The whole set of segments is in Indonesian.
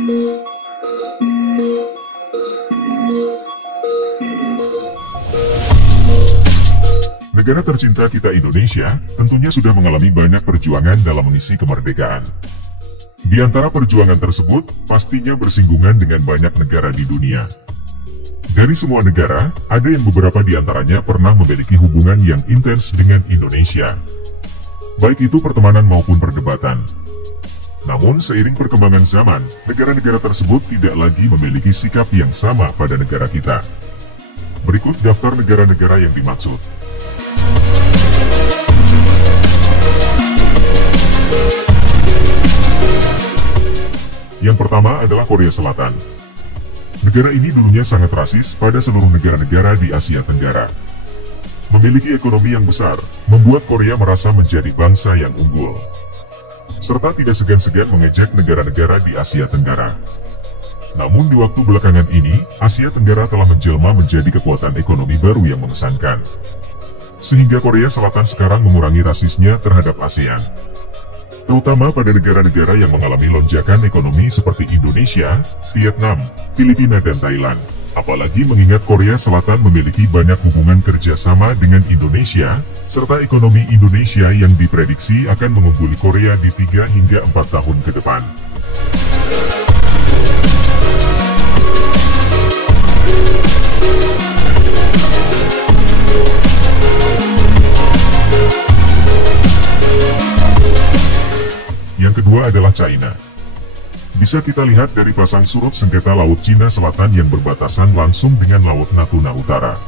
Negara tercinta kita Indonesia tentunya sudah mengalami banyak perjuangan dalam mengisi kemerdekaan. Di antara perjuangan tersebut, pastinya bersinggungan dengan banyak negara di dunia. Dari semua negara, ada yang beberapa di antaranya pernah memiliki hubungan yang intens dengan Indonesia. Baik itu pertemanan maupun perdebatan. Namun seiring perkembangan zaman, negara-negara tersebut tidak lagi memiliki sikap yang sama pada negara kita. Berikut daftar negara-negara yang dimaksud. Yang pertama adalah Korea Selatan. Negara ini dulunya sangat rasis pada seluruh negara-negara di Asia Tenggara. Memiliki ekonomi yang besar, membuat Korea merasa menjadi bangsa yang unggul. Serta tidak segan-segan mengejek negara-negara di Asia Tenggara. Namun di waktu belakangan ini, Asia Tenggara telah menjelma menjadi kekuatan ekonomi baru yang mengesankan. Sehingga Korea Selatan sekarang mengurangi rasisnya terhadap ASEAN. Terutama pada negara-negara yang mengalami lonjakan ekonomi seperti Indonesia, Vietnam, Filipina dan Thailand. Apalagi mengingat Korea Selatan memiliki banyak hubungan kerjasama dengan Indonesia, serta ekonomi Indonesia yang diprediksi akan mengungguli Korea di 3 hingga 4 tahun ke depan. Yang kedua adalah China. Bisa kita lihat dari pasang surut sengketa Laut Cina Selatan yang berbatasan langsung dengan Laut Natuna Utara.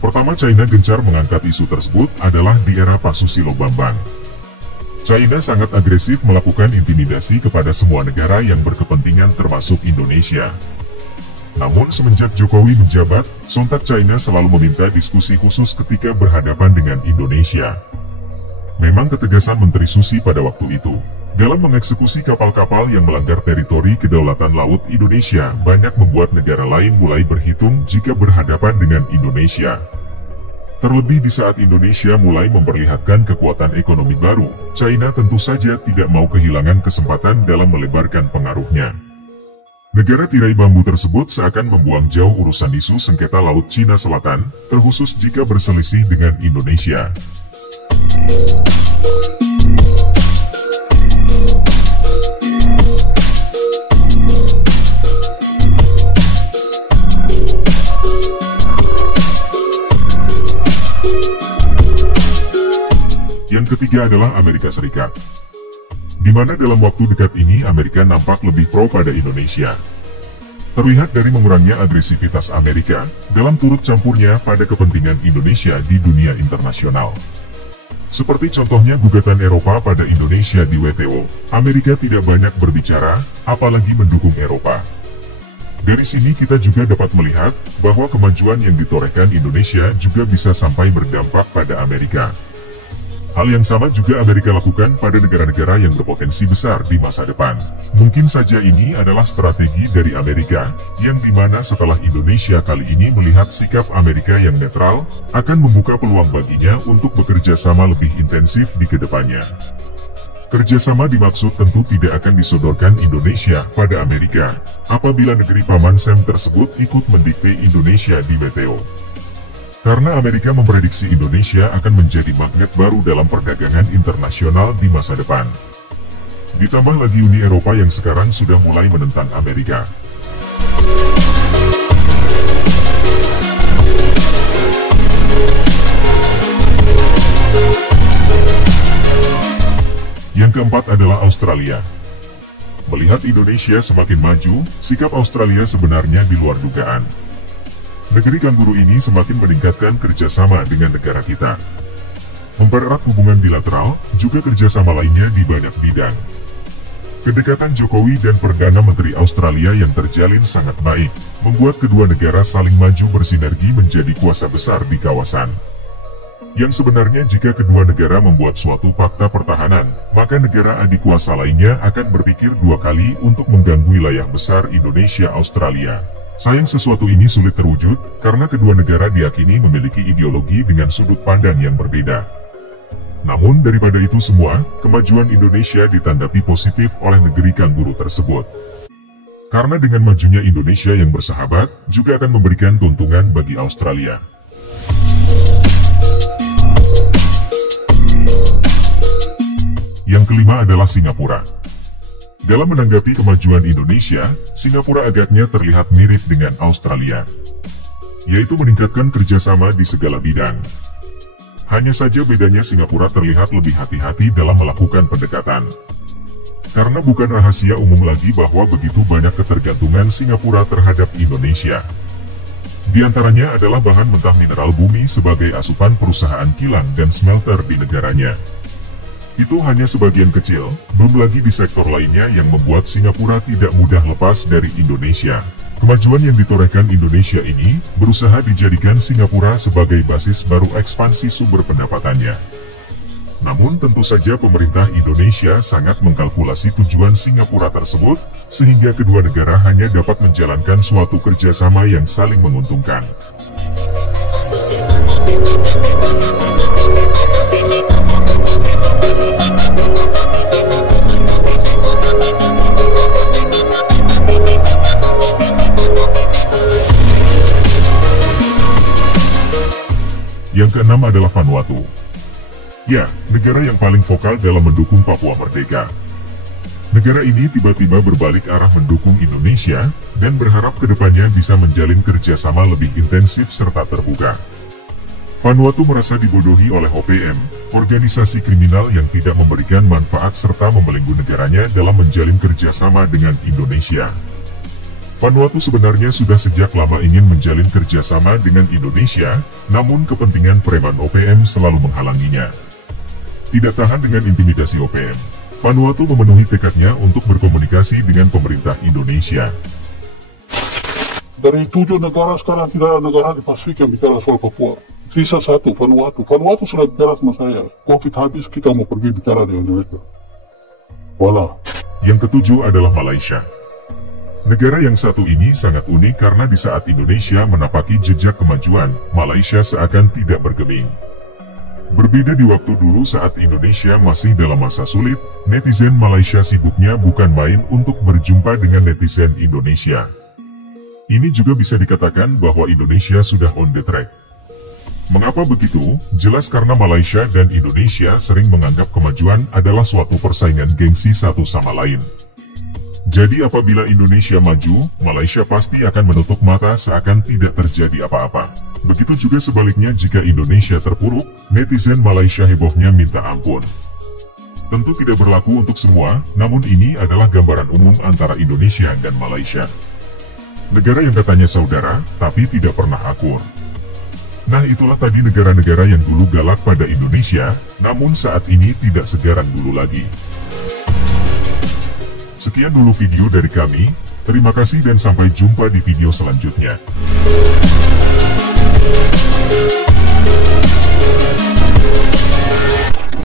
Pertama China gencar mengangkat isu tersebut adalah di era Pak Susilo Bambang. China sangat agresif melakukan intimidasi kepada semua negara yang berkepentingan termasuk Indonesia. Namun semenjak Jokowi menjabat, sontak China selalu meminta diskusi khusus ketika berhadapan dengan Indonesia. Memang ketegasan Menteri Susi pada waktu itu dalam mengeksekusi kapal-kapal yang melanggar teritori kedaulatan laut Indonesia banyak membuat negara lain mulai berhitung jika berhadapan dengan Indonesia. Terlebih di saat Indonesia mulai memperlihatkan kekuatan ekonomi baru, China tentu saja tidak mau kehilangan kesempatan dalam melebarkan pengaruhnya. Negara tirai bambu tersebut seakan membuang jauh urusan isu sengketa Laut Cina Selatan, terkhusus jika berselisih dengan Indonesia. Yang ketiga adalah Amerika Serikat. Di mana dalam waktu dekat ini Amerika nampak lebih pro pada Indonesia. Terlihat dari menguranginya agresivitas Amerika dalam turut campurnya pada kepentingan Indonesia di dunia internasional. Seperti contohnya gugatan Eropa pada Indonesia di WTO, Amerika tidak banyak berbicara, apalagi mendukung Eropa. Dari sini kita juga dapat melihat bahwa kemajuan yang ditorehkan Indonesia juga bisa sampai berdampak pada Amerika. Hal yang sama juga Amerika lakukan pada negara-negara yang berpotensi besar di masa depan. Mungkin saja ini adalah strategi dari Amerika, yang dimana setelah Indonesia kali ini melihat sikap Amerika yang netral, akan membuka peluang baginya untuk bekerja sama lebih intensif di kedepannya. Kerjasama dimaksud tentu tidak akan disodorkan Indonesia pada Amerika, apabila negeri Paman Sam tersebut ikut mendikte Indonesia di WTO. Karena Amerika memprediksi Indonesia akan menjadi magnet baru dalam perdagangan internasional di masa depan. Ditambah lagi Uni Eropa yang sekarang sudah mulai menentang Amerika. Yang keempat adalah Australia. Melihat Indonesia semakin maju, sikap Australia sebenarnya di luar dugaan. Negeri kanguru ini semakin meningkatkan kerjasama dengan negara kita. Mempererat hubungan bilateral, juga kerjasama lainnya di banyak bidang. Kedekatan Jokowi dan Perdana Menteri Australia yang terjalin sangat baik, membuat kedua negara saling maju bersinergi menjadi kuasa besar di kawasan. Yang sebenarnya jika kedua negara membuat suatu fakta pertahanan, maka negara adik kuasa lainnya akan berpikir 2 kali untuk mengganggu wilayah besar Indonesia-Australia. Sayang sesuatu ini sulit terwujud, karena kedua negara diyakini memiliki ideologi dengan sudut pandang yang berbeda. Namun daripada itu semua, kemajuan Indonesia ditanggapi positif oleh negeri kanguru tersebut. Karena dengan majunya Indonesia yang bersahabat, juga akan memberikan keuntungan bagi Australia. Yang kelima adalah Singapura. Dalam menanggapi kemajuan Indonesia, Singapura agaknya terlihat mirip dengan Australia, yaitu meningkatkan kerjasama di segala bidang. Hanya saja bedanya Singapura terlihat lebih hati-hati dalam melakukan pendekatan. Karena bukan rahasia umum lagi bahwa begitu banyak ketergantungan Singapura terhadap Indonesia. Di antaranya adalah bahan mentah mineral bumi sebagai asupan perusahaan kilang dan smelter di negaranya. Itu hanya sebagian kecil, belum lagi di sektor lainnya yang membuat Singapura tidak mudah lepas dari Indonesia. Kemajuan yang ditorehkan Indonesia ini berusaha dijadikan Singapura sebagai basis baru ekspansi sumber pendapatannya. Namun tentu saja pemerintah Indonesia sangat mengkalkulasi tujuan Singapura tersebut, sehingga kedua negara hanya dapat menjalankan suatu kerjasama yang saling menguntungkan. Yang keenam adalah Vanuatu. Ya, negara yang paling vokal dalam mendukung Papua Merdeka. Negara ini tiba-tiba berbalik arah mendukung Indonesia, dan berharap kedepannya bisa menjalin kerjasama lebih intensif serta terbuka. Vanuatu merasa dibodohi oleh OPM, organisasi kriminal yang tidak memberikan manfaat serta membelenggu negaranya dalam menjalin kerjasama dengan Indonesia. Vanuatu sebenarnya sudah sejak lama ingin menjalin kerjasama dengan Indonesia, namun kepentingan preman OPM selalu menghalanginya. Tidak tahan dengan intimidasi OPM, Vanuatu memenuhi tekadnya untuk berkomunikasi dengan pemerintah Indonesia. Dari 7 negara sekarang tidak ada negara di Pasifik yang bicara soal Papua. Sisa satu, Vanuatu. Vanuatu sudah bicara sama saya. Covid habis, kita mau pergi bicara dengan mereka. Wala. Yang ketujuh adalah Malaysia. Negara yang satu ini sangat unik karena di saat Indonesia menapaki jejak kemajuan, Malaysia seakan tidak bergeming. Berbeda di waktu dulu saat Indonesia masih dalam masa sulit, netizen Malaysia sibuknya bukan main untuk berjumpa dengan netizen Indonesia. Ini juga bisa dikatakan bahwa Indonesia sudah on the track. Mengapa begitu? Jelas karena Malaysia dan Indonesia sering menganggap kemajuan adalah suatu persaingan gengsi satu sama lain. Jadi apabila Indonesia maju, Malaysia pasti akan menutup mata seakan tidak terjadi apa-apa. Begitu juga sebaliknya jika Indonesia terpuruk, netizen Malaysia hebohnya minta ampun. Tentu tidak berlaku untuk semua, namun ini adalah gambaran umum antara Indonesia dan Malaysia. Negara yang katanya saudara, tapi tidak pernah akur. Nah itulah tadi negara-negara yang dulu galak pada Indonesia, namun saat ini tidak segaran dulu lagi. Sekian dulu video dari kami, terima kasih dan sampai jumpa di video selanjutnya.